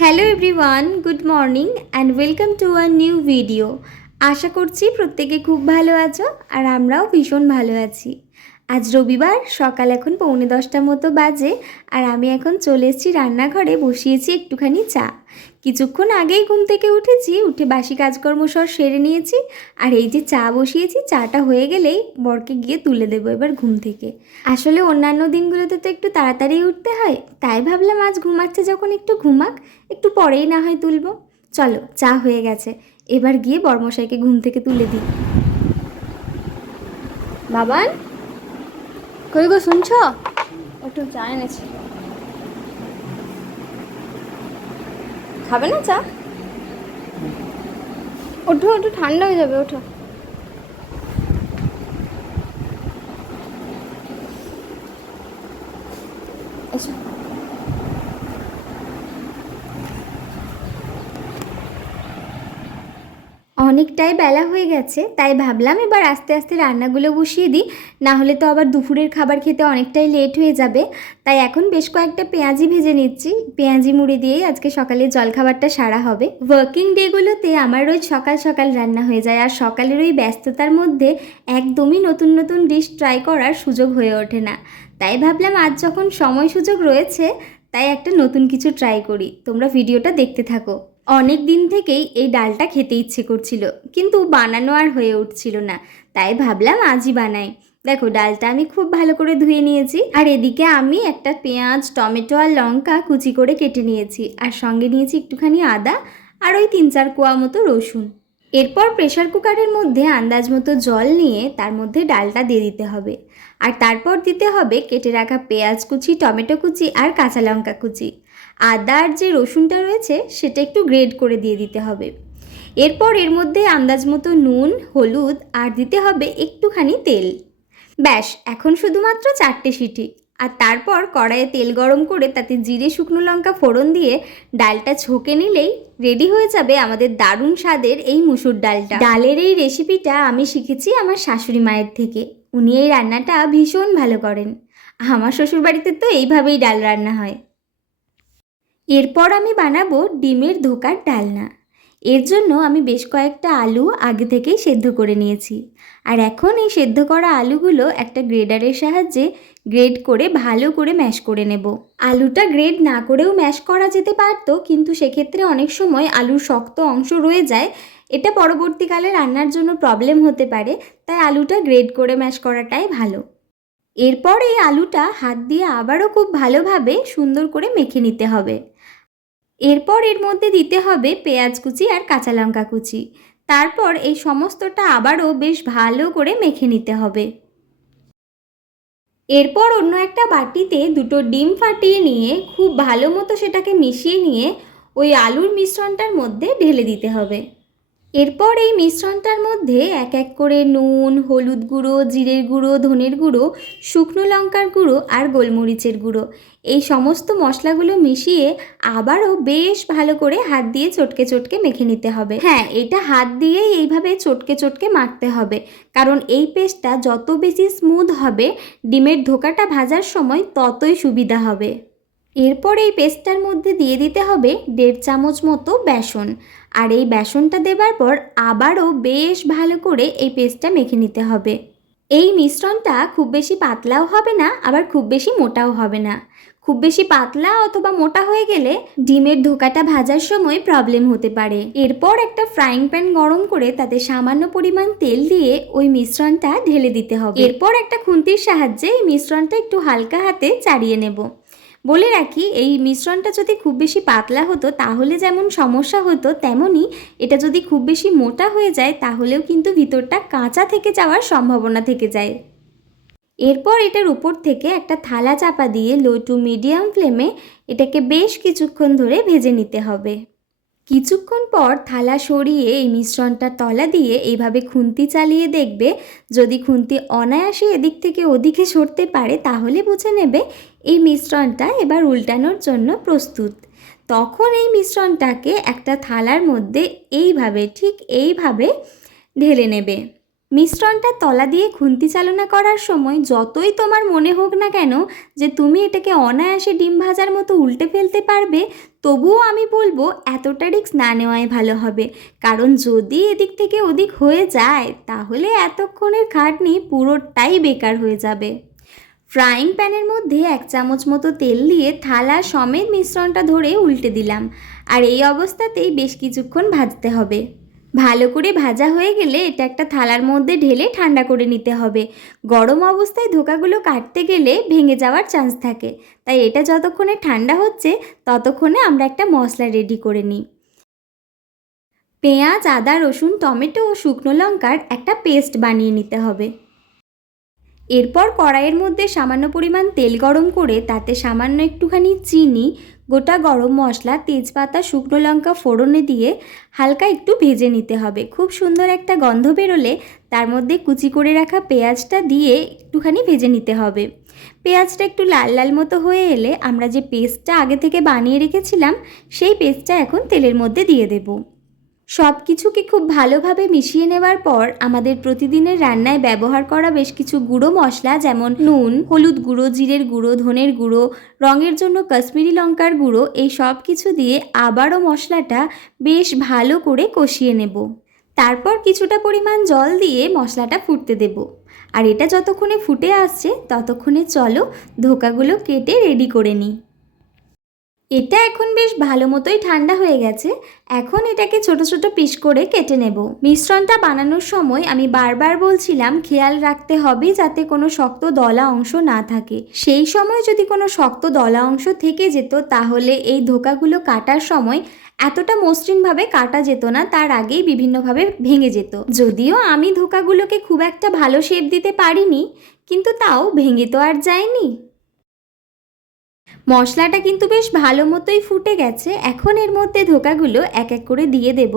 Hello everyone good morning and welcome to our new video আশা করছি প্রত্যেকে খুব ভালো আছো আর আমরাও ভীষণ ভালো আছি। আজ রবিবার, সকাল এখন পৌনে দশটা মতো বাজে আর আমি এখন চলে এসেছি রান্নাঘরে, বসিয়েছি একটুখানি চা। কিছুক্ষণ আগেই ঘুম থেকে উঠেছি, উঠে বাসি কাজকর্ম সব সেরে নিয়েছি, আর এই যে চা বসিয়েছি, চাটা হয়ে গেলেই বরকে গিয়ে তুলে দেবো এবার ঘুম থেকে। আসলে অন্যান্য দিনগুলোতে তো একটু তাড়াতাড়ি উঠতে হয়, তাই ভাবলাম আজ ঘুমাচ্ছে যখন একটু ঘুমাক, একটু পরেই না হয় তুলবো। চলো, চা হয়ে গেছে, এবার গিয়ে বর্মশাইকে ঘুম থেকে তুলে দিই। বাবান? কই গো, শুনছ? একটু চা এনেছি। খাবে না চা? ওঠো ওঠো ঠান্ডা হয়ে যাবে ওঠো। অনেকটাই বেলা হয়ে গেছে, তাই ভাবলাম এবার আস্তে আস্তে রান্নাগুলো বসিয়ে দিই, না হলে তো আবার দুপুরের খাবার খেতে অনেকটাই লেট হয়ে যাবে। তাই এখন বেশ কয়েকটা পেঁয়াজি ভেজে নিচ্ছি, পেঁয়াজি মুড়ি দিয়েই আজকে সকালে জলখাবারটা সারা হবে। ওয়ার্কিং ডেগুলোতে আমার রোজ সকাল সকাল রান্না হয়ে যায়, আর সকালের ওই ব্যস্ততার মধ্যে একদমই নতুন নতুন ডিশ ট্রাই করার সুযোগ হয়ে ওঠে না। তাই ভাবলাম আজ যখন সময় সুযোগ রয়েছে, তাই একটা নতুন কিছু ট্রাই করি। তোমরা ভিডিওটা দেখতে থাকো। অনেক দিন থেকেই এই ডালটা খেতে ইচ্ছে করছিল, কিন্তু বানানো আর হয়ে উঠছিল না। তাই ভাবলাম আজই বানাই। দেখো, ডালটা আমি খুব ভালো করে ধুয়ে নিয়েছি, আর এদিকে আমি একটা পেঁয়াজ, টমেটো আর লঙ্কা কুচি করে কেটে নিয়েছি, আর সঙ্গে নিয়েছি একটুখানি আদা আর ওই তিন চার কোয়া মতো রসুন। এরপর প্রেশার কুকারের মধ্যে আন্দাজ মতো জল নিয়ে তার মধ্যে ডালটা দিয়ে দিতে হবে, আর তারপর দিতে হবে কেটে রাখা পেঁয়াজ কুচি, টমেটো কুচি আর কাঁচা লঙ্কা কুচি। আদার যে রসুনটা রয়েছে, সেটা একটু গ্রেড করে দিয়ে দিতে হবে। এরপর এর মধ্যে আন্দাজ মতো নুন, হলুদ, আর দিতে হবে একটুখানি তেল। ব্যাস, এখন শুধুমাত্র চারটে সিটি। আর তারপর কড়াইয়ে তেল গরম করে তাতে জিরে, শুকনো লঙ্কা ফোড়ন দিয়ে ডালটা ছোকে নিলেই রেডি হয়ে যাবে আমাদের দারুণ স্বাদের এই মুসুর ডালটা। ডালের এই রেসিপিটা আমি শিখেছি আমার শাশুড়ি মায়ের থেকে। উনি এই রান্নাটা ভীষণ ভালো করেন। আমার শ্বশুরবাড়িতে তো এইভাবেই ডাল রান্না হয়। এরপর আমি বানাবো ডিমের ধোকার ডালনা। এর জন্য আমি বেশ কয়েকটা আলু আগে থেকেই সেদ্ধ করে নিয়েছি। আর এখন এই সেদ্ধ করা আলুগুলো একটা গ্রেডারের সাহায্যে গ্রেড করে ভালো করে ম্যাশ করে নেব। আলুটা গ্রেড না করেও ম্যাশ করা যেতে পারতো, কিন্তু সেক্ষেত্রে অনেক সময় আলুর শক্ত অংশ রয়ে যায়। এটা পরবর্তীকালে রান্নার জন্য প্রবলেম হতে পারে, তাই আলুটা গ্রেড করে ম্যাশ করাটাই ভালো। এরপর এই আলুটা হাত দিয়ে আবারও খুব ভালোভাবে সুন্দর করে মেখে নিতে হবে। এরপর এর মধ্যে দিতে হবে পেঁয়াজ কুচি আর কাঁচা লঙ্কা কুচি। তারপর এই সমস্তটা আবারও বেশ ভালো করে মেখে নিতে হবে। এরপর অন্য একটা বাটিতে দুটো ডিম ফাটিয়ে নিয়ে খুব ভালো মতো সেটাকে মিশিয়ে নিয়ে ওই আলুর মিশ্রণটার মধ্যে ঢেলে দিতে হবে। এরপর এই মিশ্রণটার মধ্যে এক এক করে নুন, হলুদ গুঁড়ো, জিরের গুঁড়ো, ধনের গুঁড়ো, শুকনো লঙ্কার গুঁড়ো আর গোলমরিচের গুঁড়ো। এই সমস্ত মশলাগুলো মিশিয়ে আবারও বেশ ভালো করে হাত দিয়ে চটকে চটকে মেখে নিতে হবে। হ্যাঁ এটা হাত দিয়েই এইভাবে চটকে চটকে মাখতে হবে। কারণ এই পেস্টটা যত বেশি স্মুথ হবে, ডিমের ধোকাটা ভাজার সময় ততই সুবিধা হবে। এরপর এই পেস্টটার মধ্যে দিয়ে দিতে হবে দেড় চামচ মতো বেসন। আর এই বেসনটা দেবার পর আবারও বেশ ভালো করে এই পেস্টটা মেখে নিতে হবে। এই মিশ্রণটা খুব বেশি পাতলাও হবে না, আবার খুব বেশি মোটাও হবে না। খুব বেশি পাতলা অথবা মোটা হয়ে গেলে ডিমের ধোকাটা ভাজার সময় প্রবলেম হতে পারে। এরপর একটা ফ্রাইং প্যান গরম করে তাতে সামান্য পরিমাণ তেল দিয়ে ওই মিশ্রণটা ঢেলে দিতে হবে। এরপর একটা খুন্তির সাহায্যে এই মিশ্রণটা একটু হালকা হাতে চাড়িয়ে নেব। বলে রাখি, এই মিশ্রণটা যদি খুব বেশি পাতলা হতো, তাহলে যেমন সমস্যা হতো, তেমনই এটা যদি খুব বেশি মোটা হয়ে যায়, তাহলেও কিন্তু ভিতরটা কাঁচা থেকে যাওয়ার সম্ভাবনা থেকে যায়। এরপর এটার উপর থেকে একটা থালা চাপা দিয়ে লো টু মিডিয়াম ফ্লেমে এটাকে বেশ কিছুক্ষণ ধরে ভেজে নিতে হবে। কিছুক্ষণ পর থালা সরিয়ে এই মিশ্রণটা তলা দিয়ে এইভাবে খুন্তি চালিয়ে দেখবে। যদি খুন্তি অনায়াসে এদিক থেকে ওদিকে সরতে পারে, তাহলে বুঝে নেবে এই মিশ্রণটা এবার উল্টানোর জন্য প্রস্তুত। তখন এই মিশ্রণটাকে একটা থালার মধ্যে এইভাবে, ঠিক এইভাবে ঢেলে নেবে। মিশ্রণটা তলা দিয়ে খুন্তি চালনা করার সময় যতই তোমার মনে হোক না কেন যে তুমি এটাকে অনায়াসে ডিম ভাজার মতো উল্টে ফেলতে পারবে, তবুও আমি বলব এতটা রিস্ক না নেওয়াই ভালো হবে। কারণ যদি এদিক থেকে ওদিক হয়ে যায়, তাহলে এতক্ষণের খাটনি পুরোটাই বেকার হয়ে যাবে। ফ্রাইং প্যানের মধ্যে এক চামচ মতো তেল দিয়ে থালা সমেত মিশ্রণটা ধরে উল্টে দিলাম। আর এই অবস্থাতেই বেশ কিছুক্ষণ ভাজতে হবে। ভালো করে ভাজা হয়ে গেলে এটা একটা থালার মধ্যে ঢেলে ঠান্ডা করে নিতে হবে। গরম অবস্থায় ধোকাগুলো কাটতে গেলে ভেঙে যাওয়ার চান্স থাকে। তাই এটা যতক্ষণে ঠান্ডা হচ্ছে, ততক্ষণে আমরা একটা মশলা রেডি করে নিই। পেঁয়াজ, আদা, রসুন, টমেটো ও শুকনো লঙ্কার একটা পেস্ট বানিয়ে নিতে হবে। এরপর কড়াইয়ের মধ্যে সামান্য পরিমাণ তেল গরম করে তাতে সামান্য একটুখানি চিনি, গোটা গরম মশলা, তেজপাতা, শুকনো লঙ্কা ফোড়নে দিয়ে হালকা একটু ভেজে নিতে হবে। খুব সুন্দর একটা গন্ধ বেরোলে তার মধ্যে কুচি করে রাখা পেঁয়াজটা দিয়ে একটুখানি ভেজে নিতে হবে। পেঁয়াজটা একটু লাল লাল মতো হয়ে এলে আমরা যে পেস্টটা আগে থেকে বানিয়ে রেখেছিলাম, সেই পেস্টটা এখন তেলের মধ্যে দিয়ে দেবো। সব কিছুকে খুব ভালোভাবে মিশিয়ে নেওয়ার পর আমাদের প্রতিদিনের রান্নায় ব্যবহার করা বেশ কিছু গুঁড়ো মশলা, যেমন নুন, হলুদ গুঁড়ো, জিরের গুঁড়ো, ধনের গুঁড়ো, রঙের জন্য কাশ্মীরি লঙ্কার গুঁড়ো, এই সব কিছু দিয়ে আবারও মশলাটা বেশ ভালো করে কষিয়ে নেব। তারপর কিছুটা পরিমাণ জল দিয়ে মশলাটা ফুটতে দেব। আর এটা যতক্ষণে ফুটে আসছে, ততক্ষণে চলো ধোকাগুলো কেটে রেডি করে নিই। এটা এখন বেশ ভালো মতোই ঠান্ডা হয়ে গেছে। এখন এটাকে ছোট ছোট পিস করে কেটে নেব। মিশ্রণটা বানানোর সময় আমি বারবার বলছিলাম, খেয়াল রাখতে হবে যাতে কোনো শক্ত দলা অংশ না থাকে। সেই সময় যদি কোনো শক্ত দলা অংশ থেকে যেত, তাহলে এই ধোকাগুলো কাটার সময় এতটা মসৃণভাবে কাটা যেত না, তার আগেই বিভিন্নভাবে ভেঙে যেত। যদিও আমি ধোকাগুলোকে খুব একটা ভালো শেপ দিতে পারিনি, কিন্তু তাও ভেঙে তো আর যায়নি। মশলাটা কিন্তু বেশ ভালো মতোই ফুটে গেছে। এখন এর মধ্যে ধোকাগুলো এক এক করে দিয়ে দেব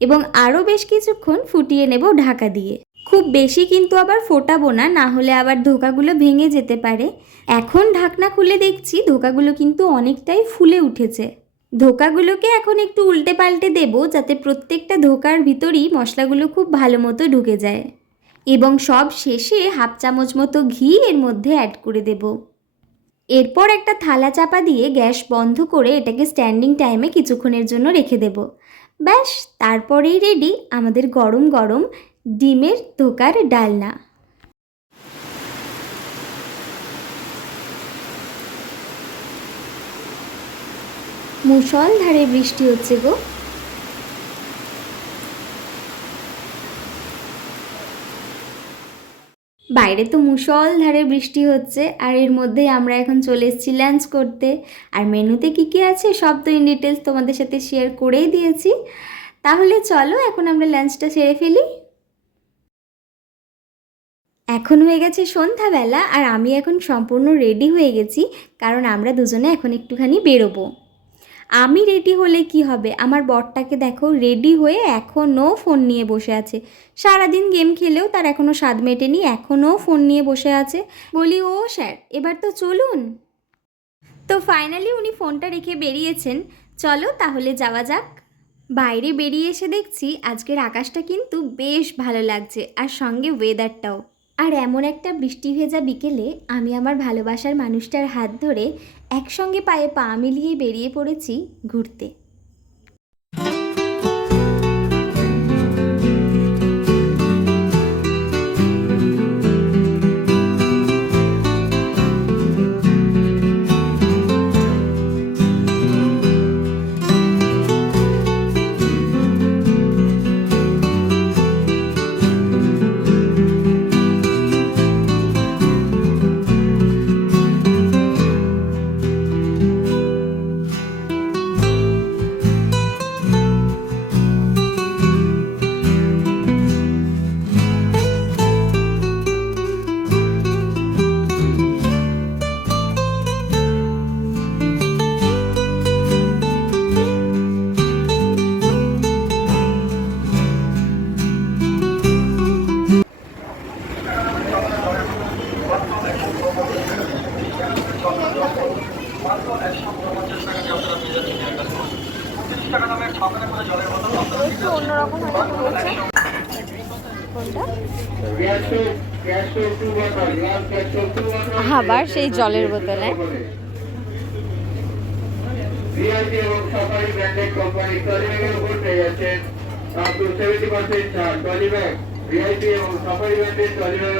এবং আরও বেশ কিছুক্ষণ ফুটিয়ে নেব ঢাকা দিয়ে। খুব বেশি কিন্তু আবার ফোটাবো না না হলে আবার ধোকাগুলো ভেঙে যেতে পারে। এখন ঢাকনা খুলে দেখছি ধোকাগুলো কিন্তু অনেকটাই ফুলে উঠেছে। ধোকাগুলোকে এখন একটু উল্টে পাল্টে দেবো যাতে প্রত্যেকটা ধোকার ভিতরই মশলাগুলো খুব ভালো মতো ঢুকে যায়। এবং সব শেষে হাফ চামচ মতো ঘি এর মধ্যে অ্যাড করে দেবো। এরপর একটা থালা চাপা দিয়ে গ্যাস বন্ধ করে এটাকে স্ট্যান্ডিং টাইমে কিছুক্ষণের জন্য রেখে দেব। ব্যাস, তারপরেই রেডি আমাদের গরম গরম ডিমের ধোকার ডালনা। মুসলধারে বৃষ্টি হচ্ছে গো। বাইরে তো মুষলধারে বৃষ্টি হচ্ছে, আর এর মধ্যেই আমরা এখন চলে এসেছি লাঞ্চ করতে। আর মেনুতে কী কী আছে সব তো ইন ডিটেলস তোমাদের সাথে শেয়ার করেই দিয়েছি। তাহলে চলো এখন আমরা লাঞ্চটা সেরে ফেলি। এখন হয়ে গেছে সন্ধ্যাবেলা, আর আমি এখন সম্পূর্ণ রেডি হয়ে গেছি, কারণ আমরা দুজনে এখন একটুখানি বেরোবো। আমি রেডি হলে কি হবে? আমার বরটাকে দেখো রেডি হয়ে এখনও ফোন নিয়ে বসে আছে। সারাদিন গেম খেলেও তার এখনও স্বাদ মেটেনি এখনও ফোন নিয়ে বসে আছে। বলি, ও স্যার এবার তো চলুন। তো ফাইনালি উনি ফোনটা রেখে বেরিয়েছেন। চলো তাহলে যাওয়া যাক। বাইরে বেরিয়ে এসে দেখছি আজকের আকাশটা কিন্তু বেশ ভালো লাগছে, আর সঙ্গে ওয়েদারটাও আর এমন একটা বৃষ্টি ভেজা বিকেলে আমি আমার ভালোবাসার মানুষটার হাত ধরে একসঙ্গে পায়ে পা মিলিয়ে বেরিয়ে পড়েছি ঘুরতে। আবার সেই জলের বোতলে। এবং সাফারি ব্র্যান্ডেড কোম্পানি ট্রলি ব্যাগের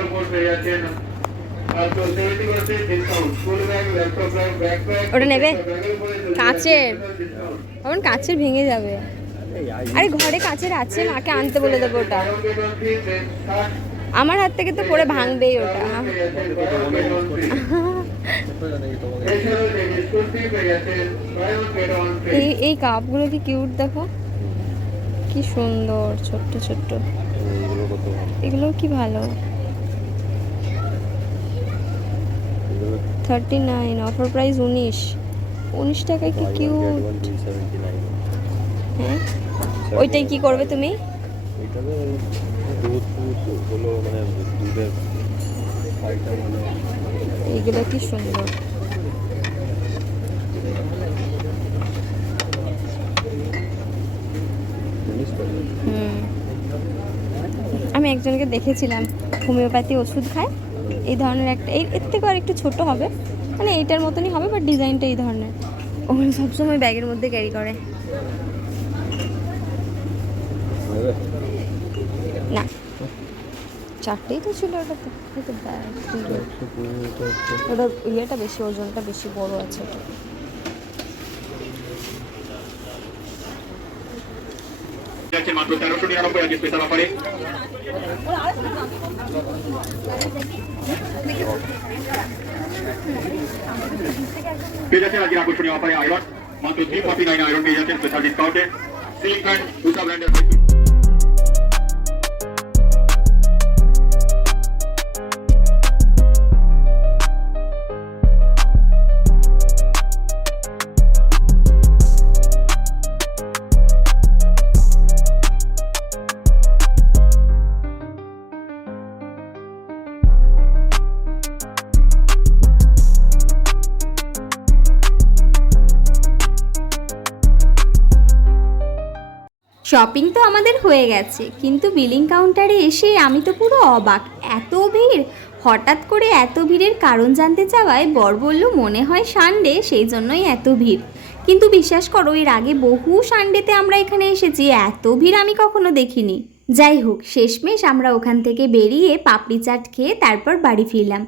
উপর পেয়ে যাচ্ছেন ওটা নেবে? কাঁচের। আমার কাচের ভেঙে যাবে। আরে ঘরে কাচের আছে, মাকে আনতে বলে দেবো ওটা। আমার হাত থেকে তো পরে ভাঙবেই ওটা। এই এই কাপগুলো কি কিউট দেখো? কি সুন্দর, ছোট্ট ছোট্ট। এগুলো কি ভালো এগুলো থার্টি নাইন অফার প্রাইস উনিশ। উনিশ টাকায় কি কিউট হ্যাঁ? ওইটাই কি করবে তুমি? মানে হলো এইগুলো কি সুন্দর। আমি একজনকে দেখেছিলাম হোমিওপ্যাথি ওষুধ খায়। এই ধরনের একটা এই এর থেকে আর একটু ছোট হবে। মানে এইটার মতনই হবে বাট ডিজাইনটা এই ধরনের। ওগুলো সবসময় ব্যাগের মধ্যে ক্যারি করে। না। চারটেই তো ছিল ওটাতে ওটার ইয়েটা বেশি ওজনটা বেশি বড় আছে। তেরোশো নিরানব্বই আজকে স্পেশাল অফারে পেয়ে যাচ্ছেন আজকের আকর্ষণীয় অফারে আয়রন মাত্র থ্রি ফর্টি নাইন আয়রন পেয়ে যাচ্ছেন স্পেশাল ডিসকাউন্টে সিলিং ফ্যান উষা ব্র্যান্ডের শপিং তো আমাদের হয়ে গেছে, কিন্তু বিলিং কাউন্টারে এসে আমি তো পুরো অবাক। এত ভিড়? হঠাৎ করে এত ভিড়ের কারণ জানতে চাওয়ায় বর বলল, মনে হয় সানডে সেই জন্যই এত ভিড়। কিন্তু বিশ্বাস করো, এর আগে বহু সানডেতে আমরা এখানে এসেছি, এত ভিড় আমি কখনো দেখিনি। যাই হোক, শেষমেশ আমরা ওখান থেকে বেরিয়ে পাপড়ি চাট খেয়ে তারপর বাড়ি ফিরলাম।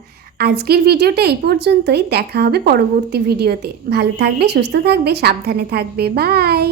আজকের ভিডিওটা এই পর্যন্তই, দেখা হবে পরবর্তী ভিডিওতে। ভালো থাকবে, সুস্থ থাকবে, সাবধানে থাকবে বাই